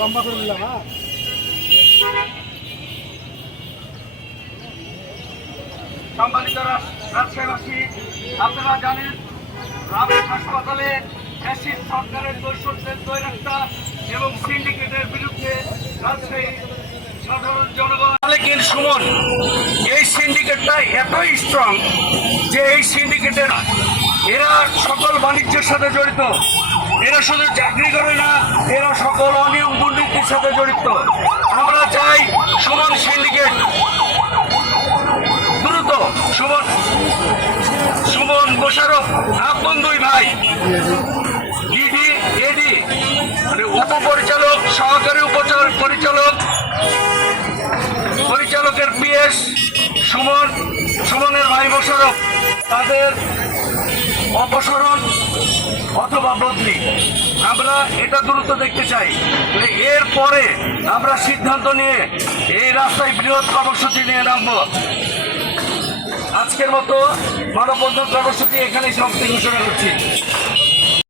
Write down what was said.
লম্বা করে দিলাম। হ্যাঁ, সম্মানিত রাজশাহীবাসী, আপনারা জানেন রাবেশ হাসপাতালে ফ্যাসিস্ট সরকারের দৈশত্যের দৈরাত্তা এবং সিন্ডিকেটের বিরুদ্ধে রাজশাহী সাধারণ জনগণ মালিকিন সুমন এই সিন্ডিকেটটা এতই স্ট্রং যে এই সিন্ডিকেটের এরা সকল বাণিজ্যের সাথে জড়িত। এরা শুধু চাকরি করে না, এরা সকল অনিয়ম দুর্নীতির সাথে জড়িত। আমরা চাই সুমন সিন্ডিকেট দ্রুত সুমন মোশাররফ আপন দুই ভাই ডিডি এডি মানে উপপরিচালক, সহকারী পরিচালকের পিএস সুমনের ভাই মোশাররফ তাদের অপসারণ অথবা বদলি আমরা এটা দ্রুত দেখতে চাই। এরপরে আমরা সিদ্ধান্ত নিয়ে এই রাস্তায় বৃহৎ কর্মসূচি নিয়ে নামবো। আজকের মতো মানববন্ধন কর্মসূচি এখানেই সমাপ্তি ঘোষণা করছি।